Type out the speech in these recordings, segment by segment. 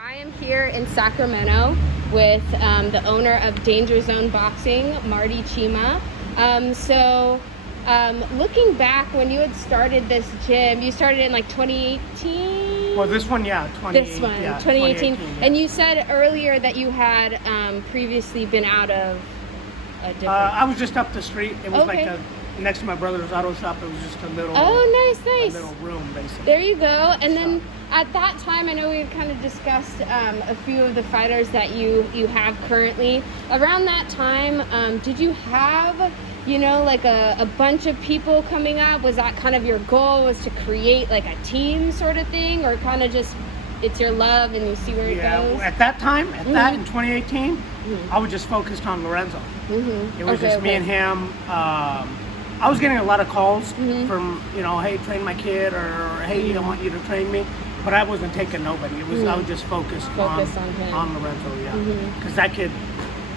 I am here in Sacramento with the owner of DangerZone Boxing, Marty Chima. Looking back, when you had started this gym, you started in like 2018? Well, this one, yeah, 2018. Yeah. And you said earlier that you had previously been out of a different... I was just up the street. It was Okay. like next to my brother's auto shop. It was just a little... Oh, nice. A little room, basically. There you go. And then at that time, I know we had kind of discussed a few of the fighters that you have currently. Around that time, did you have, like a bunch of people coming up? Was that kind of your goal, was to create like a team sort of thing, or kind of just it's your love and you see where it goes? At that time, that in 2018, I was just focused on Lorenzo. It was just me and him. I was getting a lot of calls from, hey, train my kid, or hey, I want you to train me. But I wasn't taking nobody. It was I was just focused on Lorenzo, because that kid,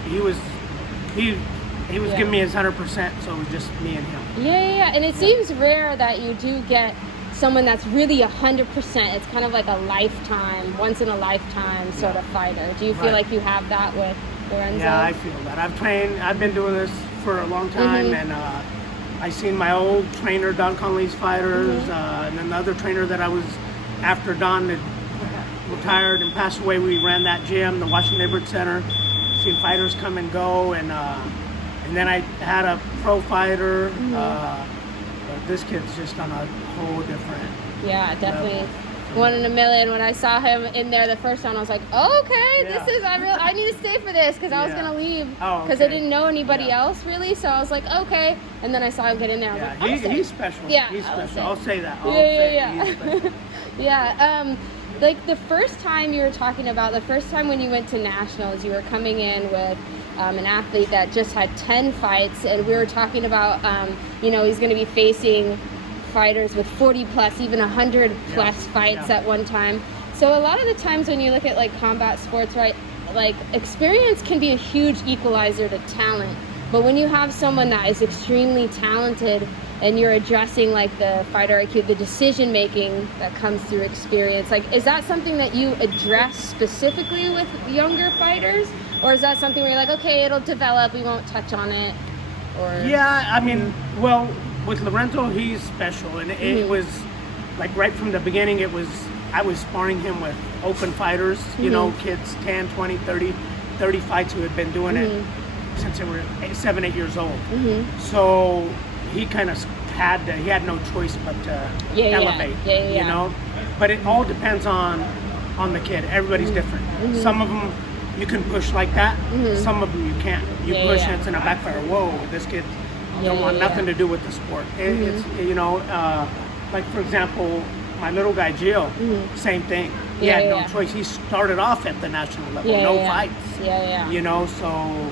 he was giving me his 100%, so it was just me and him. Yeah. And it seems rare that you do get someone that's really 100%. It's kind of like a lifetime, once in a lifetime sort of fighter. Do you feel like you have that with Lorenzo? Yeah, I feel that. I've been doing this for a long time, and I seen my old trainer, Don Conley's fighters, and then the other trainer that I was, after Don had retired and passed away, we ran that gym, the Washington Neighborhood Center. Seen fighters come and go, and then I had a pro fighter. But this kid's just on a whole different. Yeah, definitely. level. One in a million. When I saw him in there the first time, I was like, this is I need to stay for this, because I was gonna leave because I didn't know anybody else really. So I was like, okay. And then I saw him get in there. I was like, he's special. Yeah, he's special. I'll say that. Yeah. He's special. Yeah. Like the first time you were talking about, the first time when you went to nationals, you were coming in with an athlete that just had 10 fights, and we were talking about, he's going to be facing fighters with 40 plus, even 100 plus fights at one time. So a lot of the times when you look at like combat sports, right, like experience can be a huge equalizer to talent. But when you have someone that is extremely talented and you're addressing like the fighter IQ, the decision making that comes through experience, like is that something that you address specifically with younger fighters? Or is that something where you're like, okay, it'll develop, we won't touch on it? Or Yeah, I mean, well, with Lorenzo, he's special, and it was like right from the beginning, I was sparring him with open fighters, kids 10, 20, 30 fights who had been doing it since they were 7, 8 years old. So he kind of he had no choice but to elevate, But it all depends on the kid. Everybody's different. Some of them you can push like that. Some of them you can't. You push and it's in a backfire. Whoa, this kid don't want nothing to do with the sport. It's like for example, my little guy Gio, same thing. He had no choice. He started off at the national level, fights. So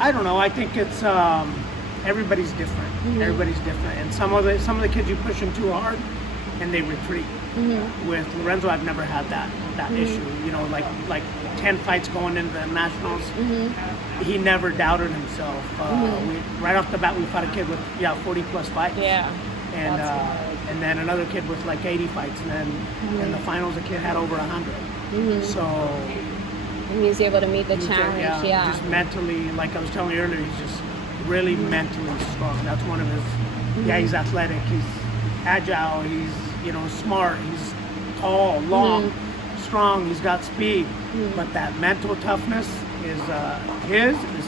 I don't know. I think it's everybody's different. Everybody's different, and some of the kids you push them too hard, and they retreat. With Lorenzo, I've never had that issue. Like 10 fights going into the nationals. He never doubted himself. Right off the bat, we fought a kid with 40 plus fights. And then another kid with like 80 fights, and then in the finals, a kid had over 100. So. And he was able to meet the challenge. Just mentally, like I was telling you earlier, he's just really mentally strong. That's one of his. He's athletic. He's agile. He's smart. He's tall, long, strong. He's got speed. But that mental toughness is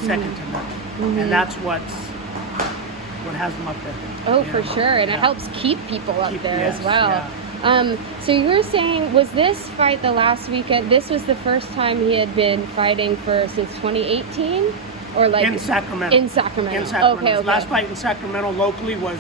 second to none. And that's what has him up there. Oh, for sure. And it helps keep people up there as well. So you were saying, was this fight the last weekend? This was the first time he had been fighting since 2018? Or like in Sacramento. In Sacramento. Okay. His last fight in Sacramento locally was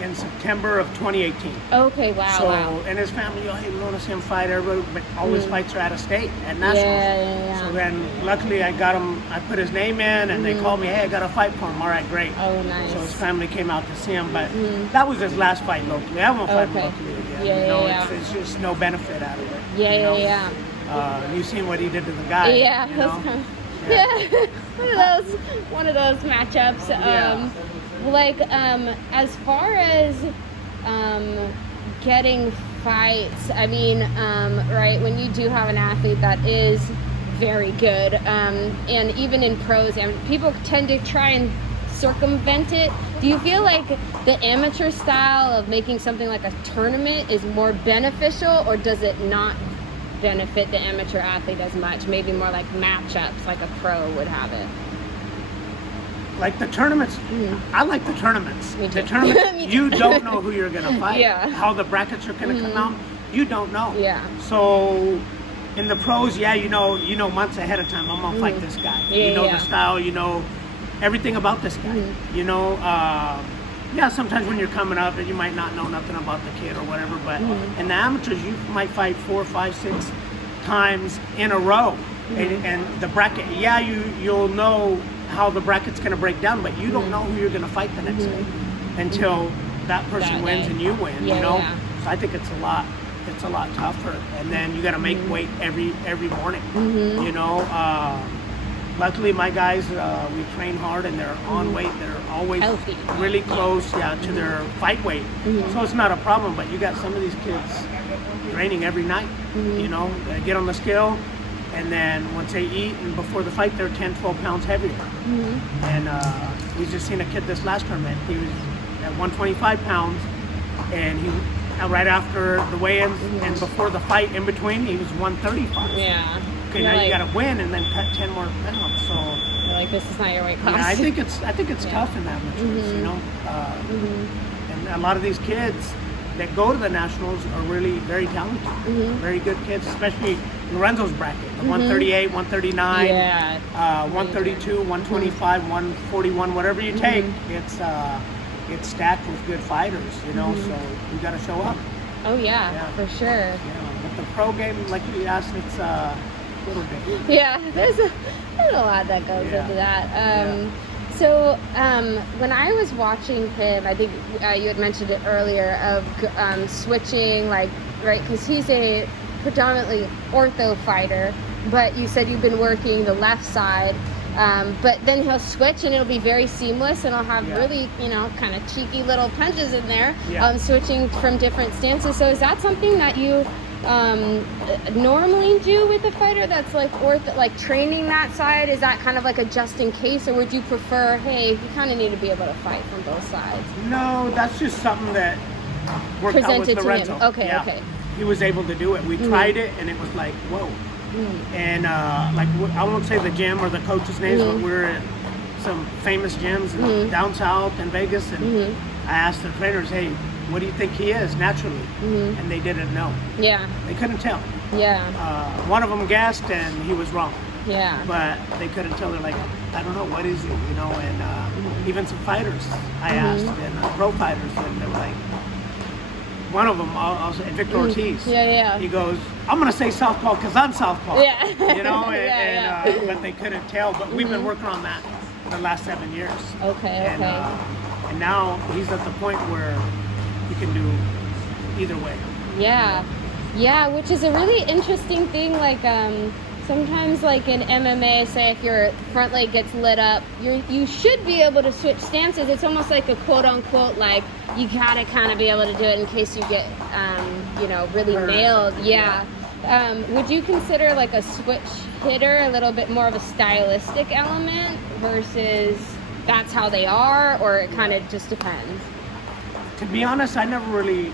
in September of 2018. Okay, wow. So, and his family, hey, we want to see him fight. Everybody, but all his fights are out of state at nationals. So then, luckily, I got him. I put his name in, and they called me. Hey, I got a fight for him. All right, great. Oh, nice. So his family came out to see him, but that was his last fight locally. I won't fight him locally again. It's just no benefit out of it. You seen what he did to the guy? One of those matchups. As far as getting fights, I mean, right, when you do have an athlete that is very good, and even in pros, and people tend to try and circumvent it. Do you feel like the amateur style of making something like a tournament is more beneficial, or does it not benefit the amateur athlete as much? Maybe more like matchups, like a pro would have it. Like the tournaments, I like the tournaments. Me too. The tournaments, you don't know who you're gonna fight. Yeah. How the brackets are gonna come out, you don't know. Yeah. So in the pros, yeah, you know months ahead of time, I'm gonna fight this guy. Yeah, you know yeah. the style, you know everything about this guy. You know, yeah, sometimes when you're coming up, you might not know nothing about the kid or whatever, but in the amateurs, you might fight 4, 5, 6 times in a row. And the bracket, yeah, you'll know how the bracket's going to break down, but you don't know who you're going to fight the next day until that person wins and you win. Yeah, you know, yeah. So I think it's a lot tougher. And then you got to make weight every morning. You know, luckily my guys, we train hard and they're on weight. They're always healthy, really close, to their fight weight. So it's not a problem. But you got some of these kids training every night. You know, they get on the scale. And then once they eat and before the fight, they're 10, 12 pounds heavier. And we just seen a kid this last tournament. He was at 125 pounds, and he right after the weigh-ins and before the fight, in between, he was 135. Yeah. Okay, now you got to win and then cut 10 more pounds. So you're like, this is not your weight class. yeah, I think it's tough in that much. You know, and a lot of these kids that go to the nationals are really very talented, very good kids, especially Lorenzo's bracket, the 138, 139, 132, 125, 141, whatever you take, it's stacked with good fighters, you know, so you got to show up. Oh yeah, for sure. Yeah, but the pro game, like you asked, it's a little different. Yeah, there's a lot that goes into that. So when I was watching him, I think you had mentioned it earlier, of switching, like, right, because he's a predominantly ortho fighter, but you said you've been working the left side, but then he'll switch and it'll be very seamless, and I'll have really, you know, kind of cheeky little punches in there, switching from different stances. So is that something that you normally do with a fighter that's like like training that side? Is that kind of like a just in case, or would you prefer, hey, you kind of need to be able to fight from both sides? No, that's just something that worked out with Presented to Lorenzo. him. Okay, okay. He was able to do it. We tried it, and it was like, whoa. And like, I won't say the gym or the coach's names, but we're at some famous gyms in down south in Vegas, and I asked the trainers, hey, what do you think he is naturally? And they didn't know. Yeah. They couldn't tell. Yeah. One of them guessed, and he was wrong. Yeah. But they couldn't tell. They're like, I don't know, what is it? You know, and even some fighters I asked, and pro fighters, and they were like, one of them, Victor Ortiz. He goes, I'm going to say southpaw because I'm southpaw. You know, and but they couldn't tell. But we've been working on that the last 7 years. And now he's at the point where he can do either way. Yeah, which is a really interesting thing. Like sometimes, like in MMA, say if your front leg gets lit up, you should be able to switch stances. It's almost like a quote unquote, like, you gotta kind of be able to do it in case you get you know, really nailed. Would you consider like a switch hitter a little bit more of a stylistic element versus that's how they are, or it kind of just depends? To be honest, I never really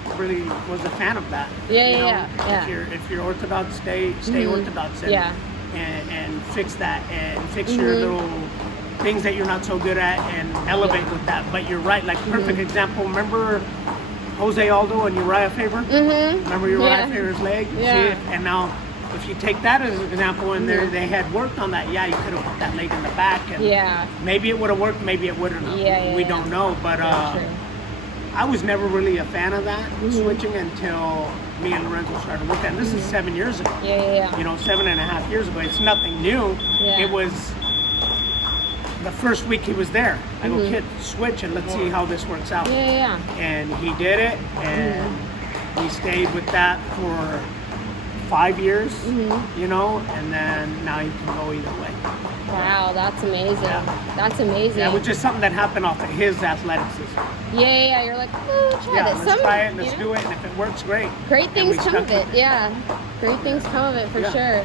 was a fan of that. If you're orthodox, stay orthodox, and fix that, and fix your little things that you're not so good at, and elevate with that. But you're right, like perfect example. Remember Jose Aldo and Uriah Faber? Remember Uriah Faber's leg? And now, if you take that as an example, and they had worked on that, you could have put that leg in the back, and maybe it would have worked, maybe it wouldn't have. We don't know, but I was never really a fan of that switching until me and Lorenzo started working. And this is 7 years ago. You know, 7.5 years ago. It's nothing new. It was the first week he was there. I go, kid, switch and let's see how this works out. And he did it, and we stayed with that for 5 years, you know, and then now he can go either way. Wow, that's amazing. Yeah. That's amazing. Yeah, it was just something that happened off of his athleticism. Yeah. You're like, oh, try this. Let's try it and let's do it, and if it works, great. Great things come of it. Yeah, great things come of it for sure.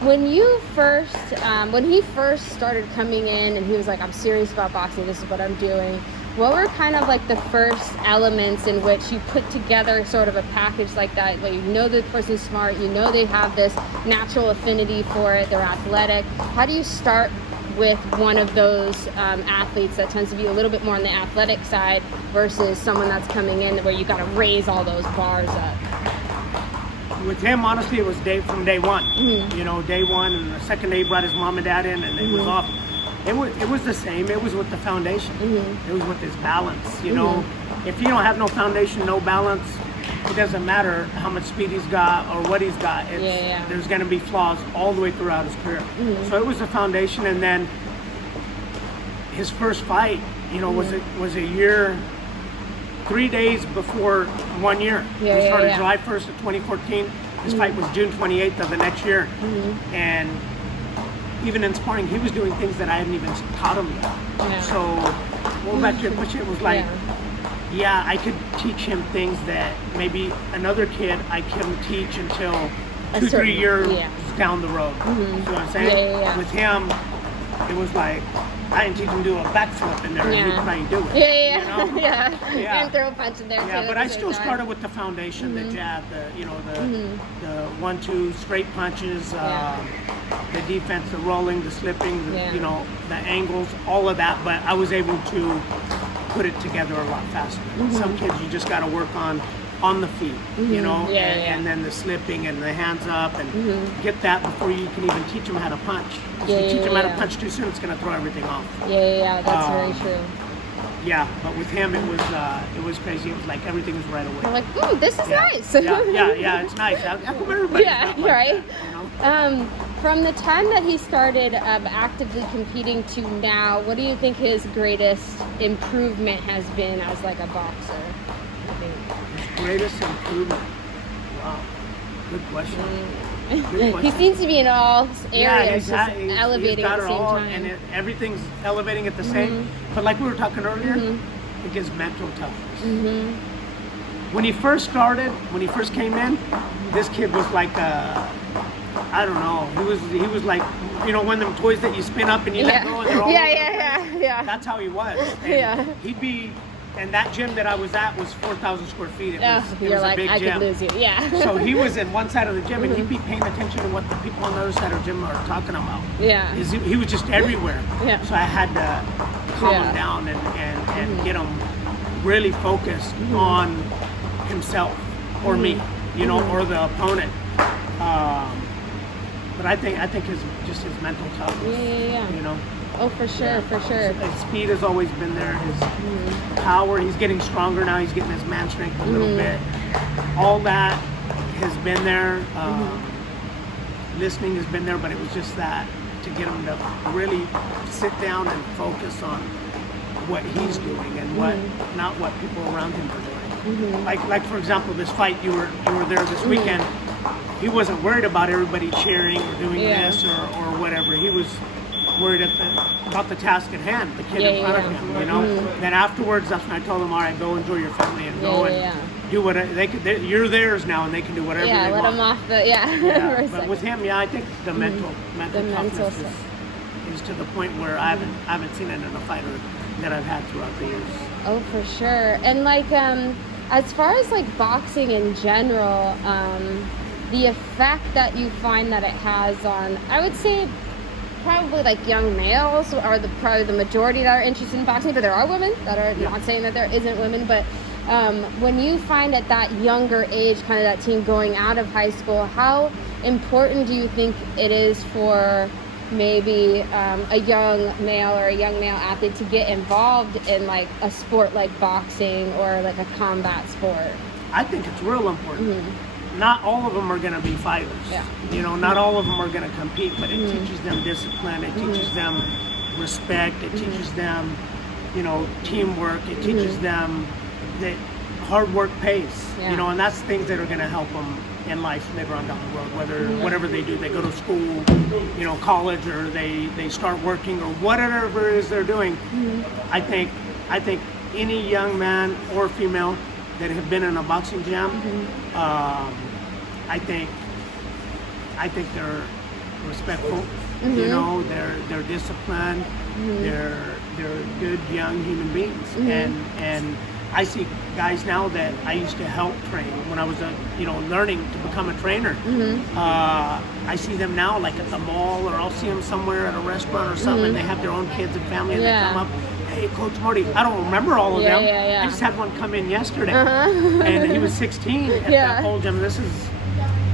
When he first started coming in and he was like, I'm serious about boxing, this is what I'm doing, what were kind of like the first elements in which you put together sort of a package like that, where you know the person's smart, you know they have this natural affinity for it, they're athletic? How do you start with one of those athletes that tends to be a little bit more on the athletic side versus someone that's coming in where you got to raise all those bars up? With him, honestly, it was from day one. You know, day one, and the second day he brought his mom and dad in, and it was off. It was the same. It was with the foundation. It was with his balance. You know, if you don't have no foundation, no balance, it doesn't matter how much speed he's got or what he's got. There's going to be flaws all the way throughout his career. So it was the foundation, and then his first fight, you know, was a year. 3 days before 1 year. We started July 1st of 2014. His fight was June 28th of the next year. And even in sparring, he was doing things that I hadn't even taught him yet. So, going back to your question, it was like, I could teach him things that maybe another kid I couldn't teach until 2-3 years down the road. You know what I'm saying? With him, it was like, I didn't teach him to do a backflip in there, and he'd probably do it. You know? And throw a punch in there too. Yeah, but I still started with the foundation, the jab, the 1-2 straight punches, the defense, the rolling, the slipping, you know, the angles, all of that. But I was able to put it together a lot faster. Some kids you just got to work on the feet, you know, and then the slipping and the hands up, and get that before you can even teach them how to punch. If you teach them how to punch too soon, it's going to throw everything off. That's very true. Yeah, but with him, it was crazy. It was like everything was right away. You're like, ooh, this is nice. It's nice. How come everybody's not like right. That, you know? From the time that he started actively competing to now, what do you think his greatest improvement has been as like a boxer? His greatest improvement? Wow, good question. He seems to be in all areas, he's elevating at the same time. And everything's elevating at the same. But like we were talking earlier, it gives mental toughness. When he first started, when he first came in, this kid was like I don't know. He was like, you know, one of them toys that you spin up and you let go and they're all yeah. That's how he was. And he'd be. And that gym that I was at was 4,000 square feet. It was a big gym. I could lose you, So he was in one side of the gym, and he'd be paying attention to what the people on the other side of the gym are talking about. He was just everywhere. So I had to calm him down and get him really focused on himself or me, you know, or the opponent. But I think his mental toughness. You know. Oh, for sure, for sure. His speed has always been there. His power, he's getting stronger now. He's getting his man strength a little bit. All that has been there. Listening has been there, but it was just that to get him to really sit down and focus on what he's doing and not what people around him are doing. Like for example, this fight you were there this weekend. He wasn't worried about everybody cheering or doing this or whatever. He was worried about the task at hand, the kid in front of him, you know. Then afterwards, that's when I told him, all right, go enjoy your family and go and do what you're theirs now, and they can do whatever they want. Let them off the But with him, I think the mental toughness is to the point where I haven't seen it in a fighter that I've had throughout the years. Oh, for sure. And like as far as like boxing in general, the effect that you find that it has on, I would say, probably like young males are probably the majority that are interested in boxing, but there are women that are not saying that there isn't women, but when you find at that younger age, kind of that teen going out of high school, how important do you think it is for maybe a young male or a young male athlete to get involved in like a sport like boxing or like a combat sport? I think it's real important. Not all of them are going to be fighters. You know, not all of them are going to compete, but it teaches them discipline. It teaches them respect. It teaches them, you know, teamwork. It teaches them that hard work pays, Yeah. you know, and that's things that are going to help them in life later on down the road, whatever they do, they go to school, you know, college, or they start working, or whatever it is they're doing. I think any young man or female that have been in a boxing gym, I think they're respectful, you know, they're disciplined, they're good young human beings, and I see guys now that I used to help train when I was learning to become a trainer. I see them now like at the mall, or I'll see them somewhere at a restaurant or something, and they have their own kids and family, and they come up, hey, Coach Marty. I don't remember all of them. I just had one come in yesterday, and he was 16 at that old gym. This is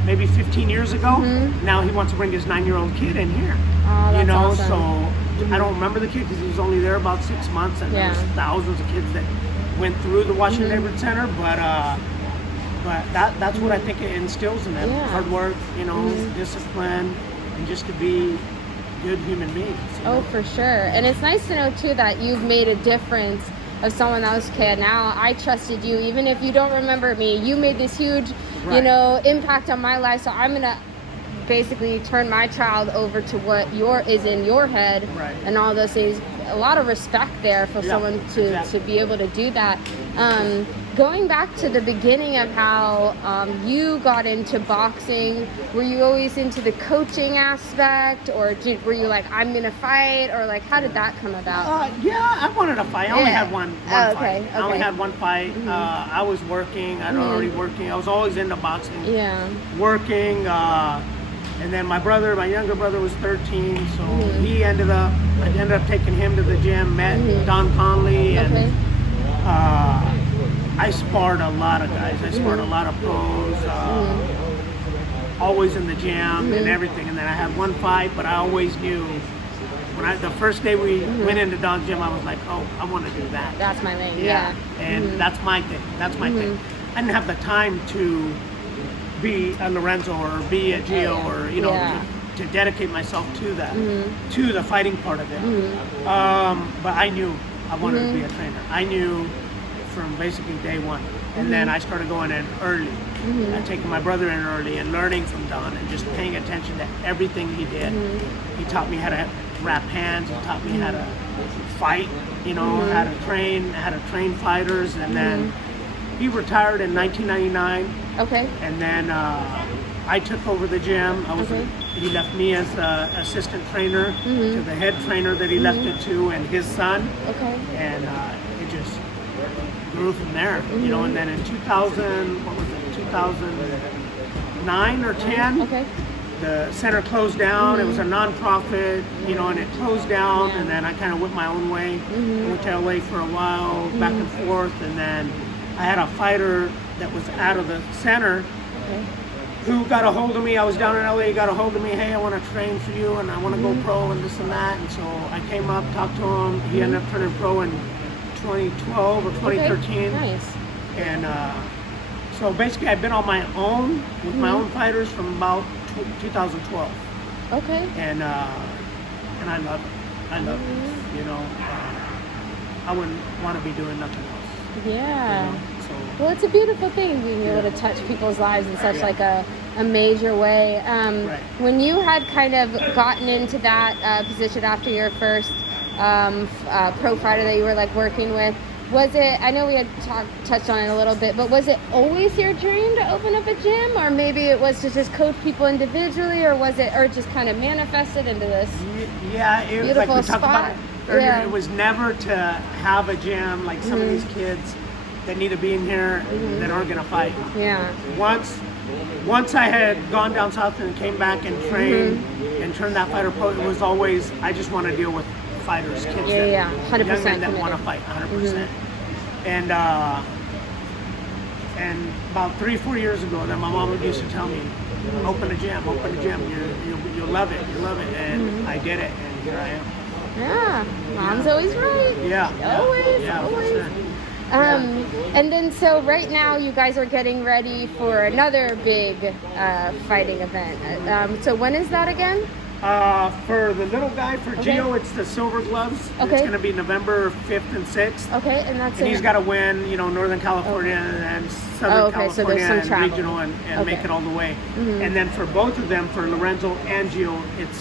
maybe 15 years ago. Now he wants to bring his 9-year-old kid in here. Oh, that's awesome. So I don't remember the kid because he was only there about 6 months, and there's thousands of kids that went through the Washington Neighborhood Center, but that's what I think it instills in them: hard work, you know, discipline, and just to be good human beings. Oh, for sure. And it's nice to know too that you've made a difference of someone else's kid. Now I trusted you, even if you don't remember me. You made this huge, you know, impact on my life. So I'm gonna basically turn my child over to what is in your head, and all those things. A lot of respect there for someone to be able to do that. Going back to the beginning of how you got into boxing, were you always into the coaching aspect, or were you like, I'm gonna fight, or like, how did that come about? Yeah, I wanted to fight. I only had one fight. Okay. I only had one fight. I was working. I was already working. I was always into boxing. Working. And then my younger brother was 13, so I ended up taking him to the gym, met Don Conley, and I sparred a lot of guys. I sparred a lot of pros, always in the gym and everything. And then I had one fight, but I always knew, the first day we went into Don's gym, I was like, oh, I want to do that. That's my lane, And that's my thing. That's my thing. I didn't have the time to be a Lorenzo or be a Gio or, you know, to dedicate myself to that, to the fighting part of it. But I knew I wanted to be a trainer. I knew from basically day one. And then I started going in early, and taking my brother in early and learning from Don and just paying attention to everything he did. He taught me how to wrap hands, he taught me how to fight, you know, how to train fighters, and then he retired in 1999. And then I took over the gym. He left me as assistant trainer to the head trainer that he left it to, and his son. And it just grew from there, you know. And then in 2009 or 10, the center closed down. It was a non-profit, you know, and it closed down. And then I kind of went my own way. I went to LA for a while, back and forth, and then I had a fighter that was out of the center who got a hold of me. I was down in LA, he got a hold of me, hey, I want to train for you and I want to go pro and this and that. And so I came up, talked to him. He ended up turning pro in 2012 or 2013. Nice. And so basically I've been on my own with my own fighters from about 2012. And I love it. I love it. You know, I wouldn't want to be doing nothing else. You know? Well, it's a beautiful thing being able to touch people's lives in such like a major way. When you had kind of gotten into that position after your first pro fighter that you were like working with, was it, I know we had touched on it a little bit, but was it always your dream to open up a gym, or maybe it was to just coach people individually, or was it, or just kind of manifested into this it was beautiful like we talked spot? about it earlier. It was never to have a gym like some of these kids that need to be in here that aren't gonna fight. Once I had gone down south and came back and trained and turned that fighter pro, it was always, I just want to deal with fighters, kids, 100% young men that want to fight, 100%. And about 3-4 years ago, then my mom used to tell me, open a gym, you'll love it, and I did it, and here I am. Mom's always right. Always. For sure. And then so right now you guys are getting ready for another big fighting event. So when is that again? For the little guy, for Gio, it's the silver gloves. Okay. It's going to be November 5th and 6th. Okay, and he's got to win, Northern California and Southern California so there's some and travel. regional and make it all the way. And then for both of them, for Lorenzo and Gio, it's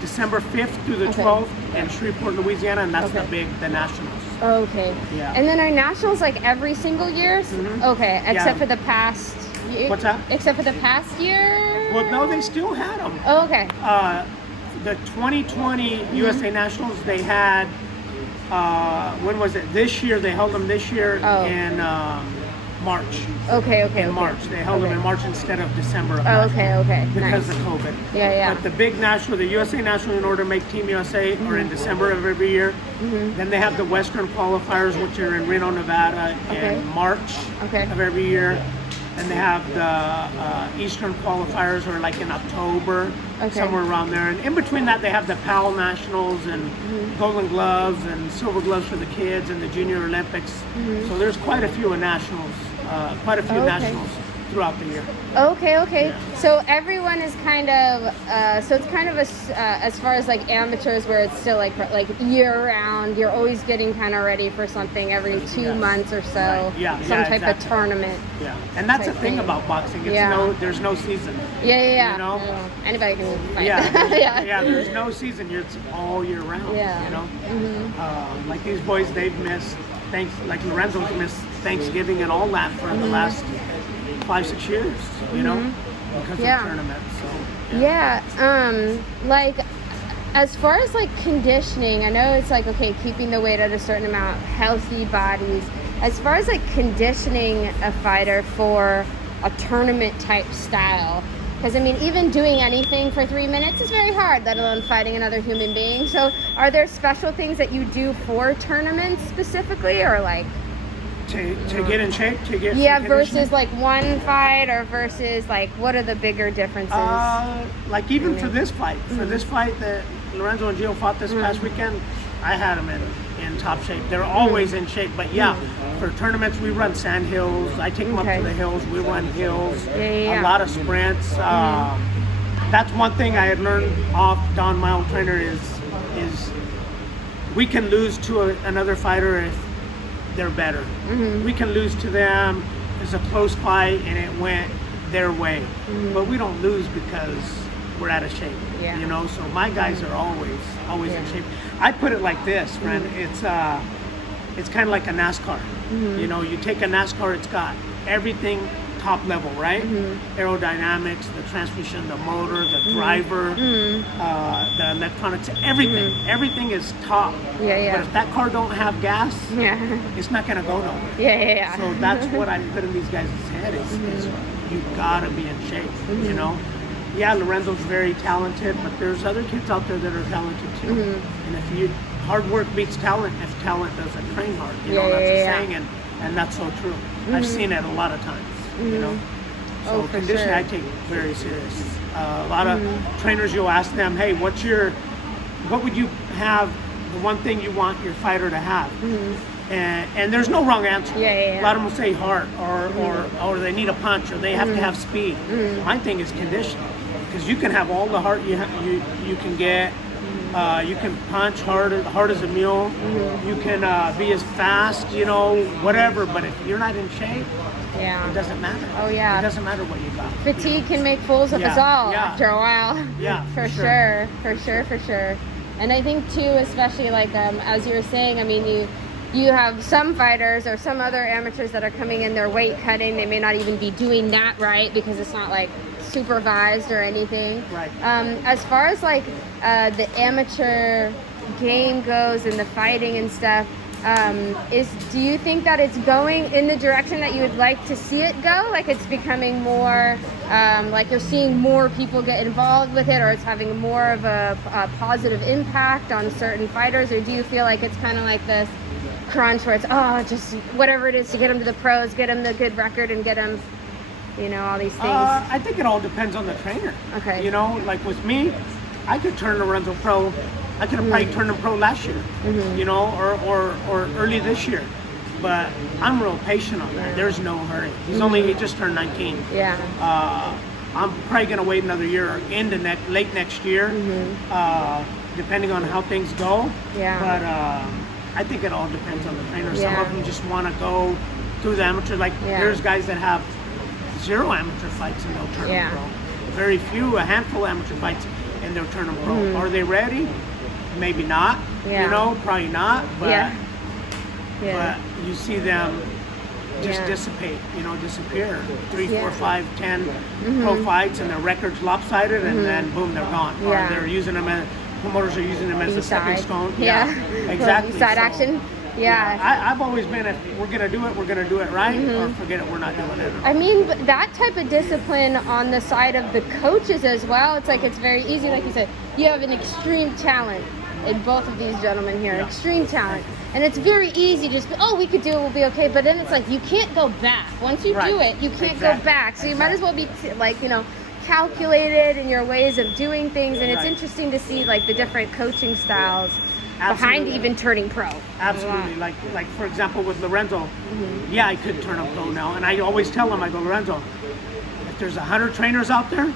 December 5th through the 12th in Shreveport, Louisiana, and that's the Nationals. Okay. Yeah. And then are Nationals like every single year? Okay, except for the past year? What's that? Except for the past year? Well, no, they still had them. Oh, okay. The 2020 USA Nationals, they had, when was it? This year, they held them this year in March. Okay. In March. They held them in March instead of December of last year. Okay. Because Nice. of COVID. Yeah. But the big national, the USA National, in order to make Team USA, are in December of every year. Then they have the Western qualifiers, which are in Reno, Nevada, in March of every year. And they have the Eastern qualifiers, are like in October, somewhere around there. And in between that, they have the Powell Nationals and Golden Gloves and Silver Gloves for the kids and the Junior Olympics. So there's quite a few nationals, nationals throughout the year. Okay. Yeah. So everyone is kind of, so it's kind of as far as like amateurs, where it's still like year round. You're always getting kind of ready for something every 2 months or so. Right. Some type of tournament. Yeah, and that's the thing about boxing. It's there's no season. Yeah. Anybody can fight. Yeah. There's no season. It's all year round. Yeah. Like these boys, they've missed like Lorenzo's missed Thanksgiving and all that for the last 5-6 years, because of tournaments. So, like as far as like conditioning, I know it's like, okay, keeping the weight at a certain amount, healthy bodies. As far as like conditioning a fighter for a tournament type style, because I mean, even doing anything for 3 minutes is very hard, let alone fighting another human being. So are there special things that you do for tournaments specifically, or like to get in shape, to get versus like one fight, or versus like what are the bigger differences? Like even for this fight, that Lorenzo and Gio fought this past weekend, I had them in top shape. They're always in shape, but for tournaments we run sand hills. I take them up to the hills. We run hills. A lot of sprints. That's one thing I had learned off Don, my old trainer, is we can lose to another fighter if they're better. We can lose to them. It's a close fight and it went their way, but we don't lose because we're out of shape. So my guys are always in shape. I put it like this, friend. It's kind of like a NASCAR. You take a NASCAR, it's got everything top level, right? Aerodynamics, the transmission, the motor, the driver, the electronics, everything is top. But if that car don't have gas, it's not gonna go nowhere. So that's what I put in these guys' head is you gotta be in shape. Lorenzo's very talented, but there's other kids out there that are talented too. And if hard work beats talent, if talent doesn't train hard, that's a saying, and that's so true. I've seen it a lot of times. So conditioning I take very serious. A lot of trainers, you'll ask them, hey, what would you have, the one thing you want your fighter to have? And there's no wrong answer. A lot of them will say heart, or they need a punch, or they have to have speed. My thing is conditioning, because you can have all the heart you can get. You can punch hard as a mule. You can be as fast, whatever. But if you're not in shape, it doesn't matter. It doesn't matter what you got. Fatigue can make fools of us all after a while. For sure. And I think too, especially like as you were saying, I mean, you have some fighters or some other amateurs that are coming in, they're weight cutting. They may not even be doing that right because it's not like supervised or anything. Right. As far as like the amateur game goes and the fighting and stuff, do you think that it's going in the direction that you would like to see it go? Like it's becoming more, like you're seeing more people get involved with it, or it's having more of a positive impact on certain fighters? Or do you feel like it's kind of like this crunch where it's, just whatever it is to get them to the pros, get them the good record, and get them, all these things? I think it all depends on the trainer. Okay. Like with me, I could turn Lorenzo pro. I could have probably turned him pro last year, or early this year. But I'm real patient on that. There's no hurry. He just turned 19. I'm probably going to wait another year or into late next year, depending on how things go. Yeah. But I think it all depends on the trainer. Yeah. Some of them just want to go through the amateur. Like there's guys that have 0 amateur fights and they'll turn them pro. Very few, a handful of amateur fights and they'll turn them pro. Are they ready? Maybe not. You know, probably not. But but you see them just dissipate, disappear. 3, 4, 5, 10 pro fights and their record's lopsided and then boom, they're gone. Or they're using them as, promoters are using them as a stepping stone. Exactly. Side action. I've always been, if we're going to do it, we're going to do it right, or forget it, we're not doing it. I mean, but that type of discipline on the side of the coaches as well, it's like it's very easy, like you said, you have an extreme talent in both of these gentlemen here, extreme talent. And it's very easy to just, we could do it, we'll be okay. But then it's like, you can't go back. Once you do it, you can't go back. So you might as well be calculated in your ways of doing things. And it's interesting to see like the different coaching styles behind even turning pro. Absolutely. Like for example, with Lorenzo, I could turn him pro now. And I always tell him, I go, Lorenzo, if there's 100 trainers out there,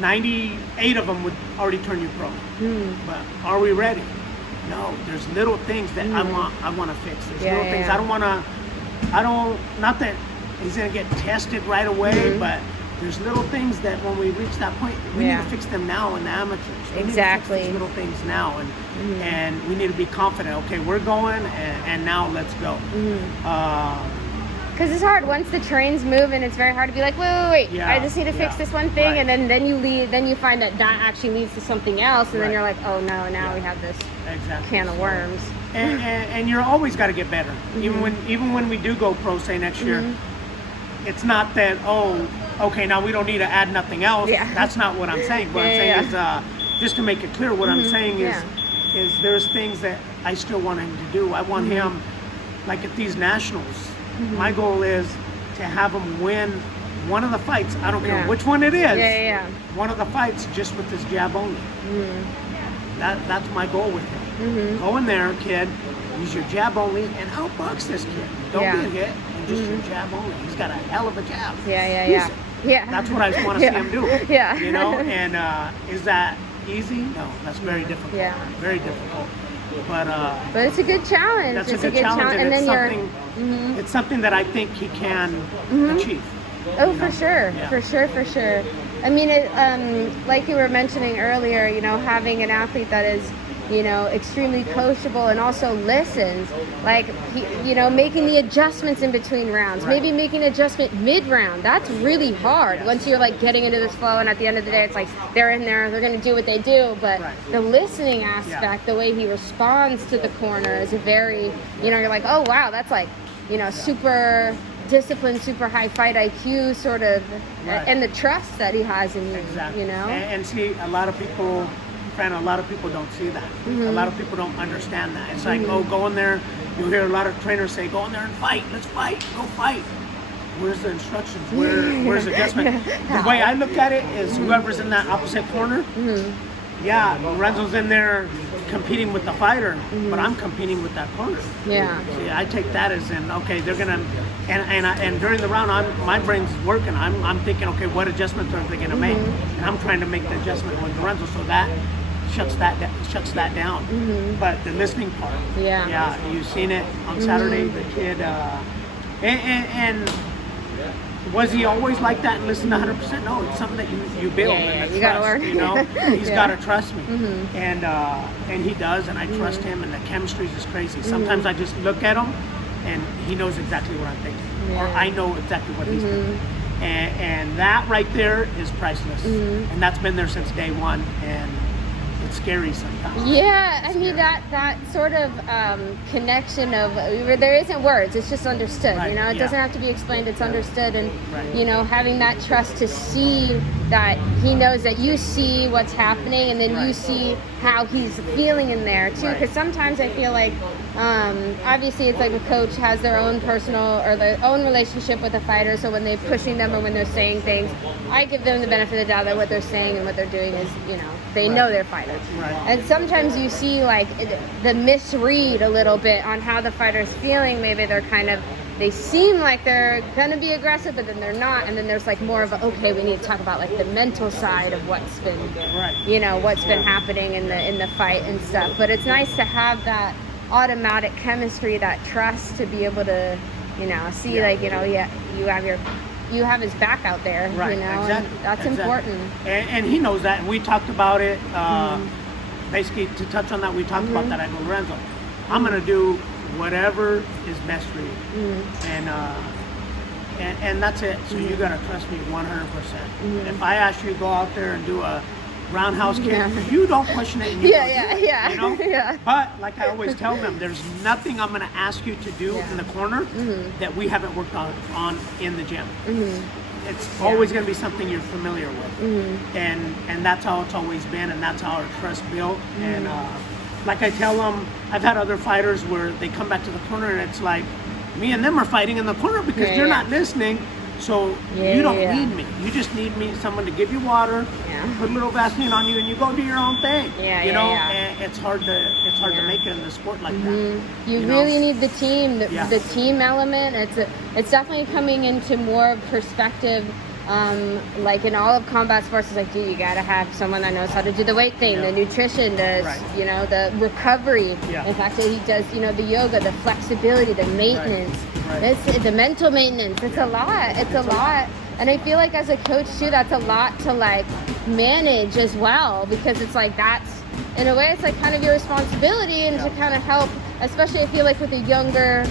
98 of them would already turn you pro. But are we ready? No, there's little things that I want to fix. There's little things not that he's going to get tested right away, but there's little things that when we reach that point, we need to fix them now in the amateurs. We need to fix these little things now, and we need to be confident. Okay, we're going, and now let's go. Because it's hard once the trains move, and it's very hard to be like, wait. I just need to fix this one thing, and then you leave. Then you find that actually leads to something else, and then you're like, oh no, now we have this can of worms. And you're always got to get better. Even when we do go pro, say next year, it's not that okay, now we don't need to add nothing else. That's not what I'm saying. What I'm saying is, just to make it clear, what I'm saying is there's things that I still want him to do. I want him, like at these nationals. My goal is to have him win one of the fights. I don't care which one it is. One of the fights just with his jab only. That's my goal with him. Go in there, kid. Use your jab only and outbox this kid. Don't get hit and just your jab only. He's got a hell of a jab. That's what I want to see him do. And is that easy? No, that's very difficult. Very difficult. But it's a good challenge. That's a good challenge, and then it's something that I think he can achieve. Oh, for sure, for sure. I mean, like you were mentioning earlier, having an athlete that is, extremely coachable and also listens, like, making the adjustments in between rounds, maybe making an adjustment mid-round. That's really hard once you're like getting into this flow, and at the end of the day, it's like they're in there, they're going to do what they do, but the listening aspect, the way he responds to the corner is a very, you're like, oh wow, that's like, super disciplined, super high fight IQ sort of, and the trust that he has in you, And see, a lot of people don't see that. A lot of people don't understand that. It's like, go in there. You'll hear a lot of trainers say, go in there and fight. Let's fight. Go fight. Where's the instructions? Where's the adjustment? The way I look at it is whoever's in that opposite corner, Lorenzo's in there competing with the fighter, but I'm competing with that corner. See, I take that as in, okay, they're gonna, and during the round, my brain's working. I'm thinking, okay, what adjustments are they gonna make? And I'm trying to make the adjustment with Lorenzo, so that shuts that down. But the listening part, you've seen it on Saturday. The kid, and was he always like that and listen to 100%? No, it's something that you build. And you gotta learn. He's gotta trust me, and he does, and I trust him, and the chemistry is just crazy. Sometimes I just look at him, and he knows exactly what I'm thinking, or I know exactly what he's thinking, and that right there is priceless, and that's been there since day one, and it's scary sometimes. I mean that sort of connection of there isn't words, it's just understood. It doesn't have to be explained, it's understood, and having that trust to see that he knows that you see what's happening, and then you see how he's feeling in there too. Because sometimes I feel like obviously it's like a coach has their own personal or their own relationship with the fighter, so when they're pushing them or when they're saying things, I give them the benefit of the doubt that what they're saying and what they're doing is, they know they're fighters. And sometimes you see like the misread a little bit on how the fighter's feeling. Maybe they're kind of they seem like they're gonna be aggressive, but then they're not. And then there's like more of a, okay, we need to talk about like the mental side of what's been, you know, what's been happening in the fight and stuff. But it's nice to have that automatic chemistry, that trust to be able to, you know, see like, you know, you have his back out there, right, you know, exactly, and that's important. And he knows that, and we talked about it. Basically, to touch on that, we talked about that. I go, Lorenzo, I'm gonna do whatever is best for you, and that's it. So you gotta trust me 100%. If I ask you to go out there and do a roundhouse kick, you don't question it. And you you know? But like I always tell them, there's nothing I'm gonna ask you to do in the corner that we haven't worked on in the gym. It's always going to be something you're familiar with, and that's how it's always been, and that's how our trust built. And like I tell them, I've had other fighters where they come back to the corner and it's like me and them are fighting in the corner because you're not listening. So you don't need me. You just need someone to give you water, put a little Vaseline on you, and you go do your own thing. You know, and it's hard to make it in the sport like that. You really need the team, the team element. It's definitely coming into more perspective. Like in all of combat sports, it's like, dude, you gotta have someone that knows how to do the weight thing, the nutrition, you know, the recovery. In fact, he does, you know, the yoga, the flexibility, the maintenance. It's the mental maintenance. It's a lot. It's a lot. And I feel like as a coach too, that's a lot to like manage as well, because it's like that's, in a way, it's like kind of your responsibility, and to kind of help, especially I feel like with a younger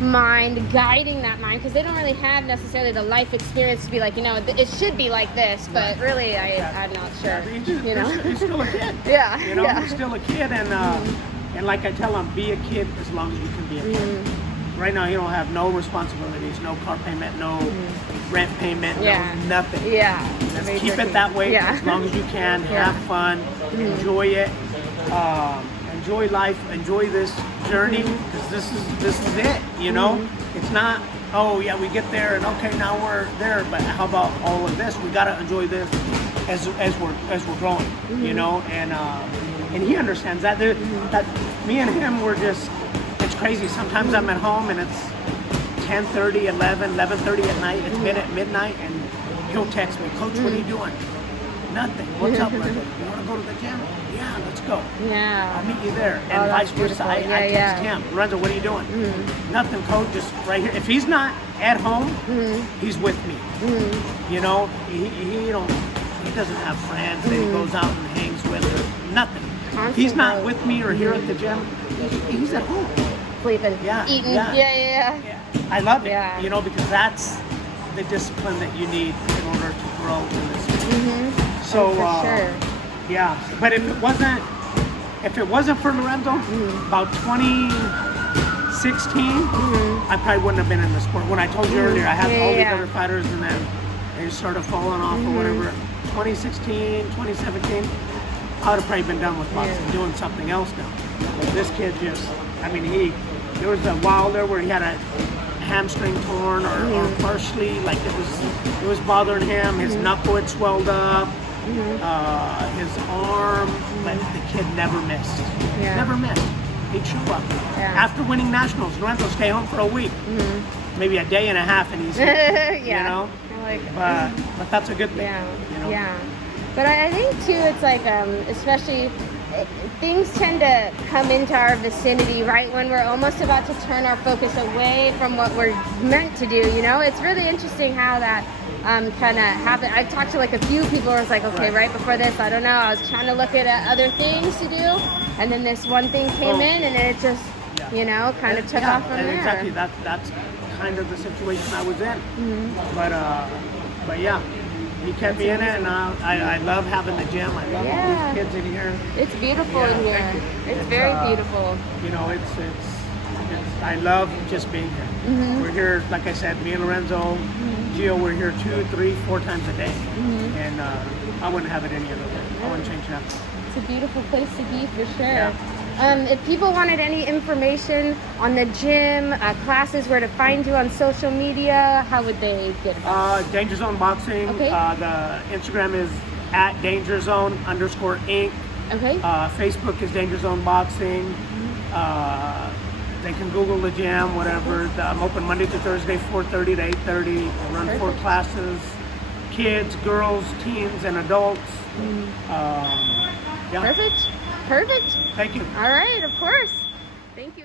mind, guiding that mind, because they don't really have necessarily the life experience to be like, you know, it should be like this, but really I'm not sure. You know, you're still a kid. You know, you're still a kid, and like I tell them, be a kid as long as you can be a kid. Right now, you don't have no responsibilities, no car payment, no rent payment, no nothing. Let's keep it that way as long as you can. Have fun, enjoy it, enjoy life, enjoy this journey, because this is it. You know, it's not, oh yeah, we get there and okay, now we're there, but how about all of this? We gotta enjoy this as we're growing. You know, and he understands that. That me and him were just. It's crazy. Sometimes I'm at home and it's 10:30, 11:30 at night. It's midnight, and he'll text me, Coach, what are you doing? Nothing. What's up, Lorenzo? You want to go to the gym? Yeah, let's go. I'll meet you there. And vice versa. I text him, Lorenzo, what are you doing? Nothing, Coach. Just right here. If he's not at home, he's with me. You know, he doesn't have friends that he goes out and hangs with or nothing. If he's not with me or here at the gym, he's at home. Sleeping, eating. I love it, you know, because that's the discipline that you need in order to grow in this sport. So, but if it wasn't for Lorenzo, about 2016, I probably wouldn't have been in the sport. When I told you earlier, I had all these other fighters, and then they started falling off or whatever. 2016, 2017. I would have probably been done with boxing, doing something else now. But this kid just, I mean, there was a while there where he had a hamstring torn or partially, like it was bothering him. His knuckle had swelled up, his arm, but the kid never missed. Never missed. He'd show up. After winning nationals, Lorenzo stay home for a week, maybe a day and a half, and he's here, you know? But that's a good thing. You know? But I think too, it's like, especially, things tend to come into our vicinity right when we're almost about to turn our focus away from what we're meant to do, you know? It's really interesting how that kind of happened. I've talked to like a few people where it's like, okay, right before this, I don't know, I was trying to look at other things to do, and then this one thing came in, and it just, you know, kind of took off from there. Exactly, that's kind of the situation I was in. But yeah. He kept me in it, and I love having the gym. I love all these kids in here. It's beautiful in here. It's very beautiful. You know, it's I love just being here. We're here, like I said, me and Lorenzo, Gio, we're here 2, 3, 4 times a day. And I wouldn't have it any other way. I wouldn't change nothing. It's a beautiful place to be, for sure. If people wanted any information on the gym, classes, where to find you on social media, how would they get it? DangerZone Boxing. Okay. The Instagram is at DangerZone_Inc. Okay. Facebook is DangerZone Boxing. They can Google the gym, whatever. I'm open Monday through Thursday, 4:30 to 8:30. I run 4 classes, kids, girls, teens, and adults. Yeah. Perfect. Thank you. All right, of course. Thank you.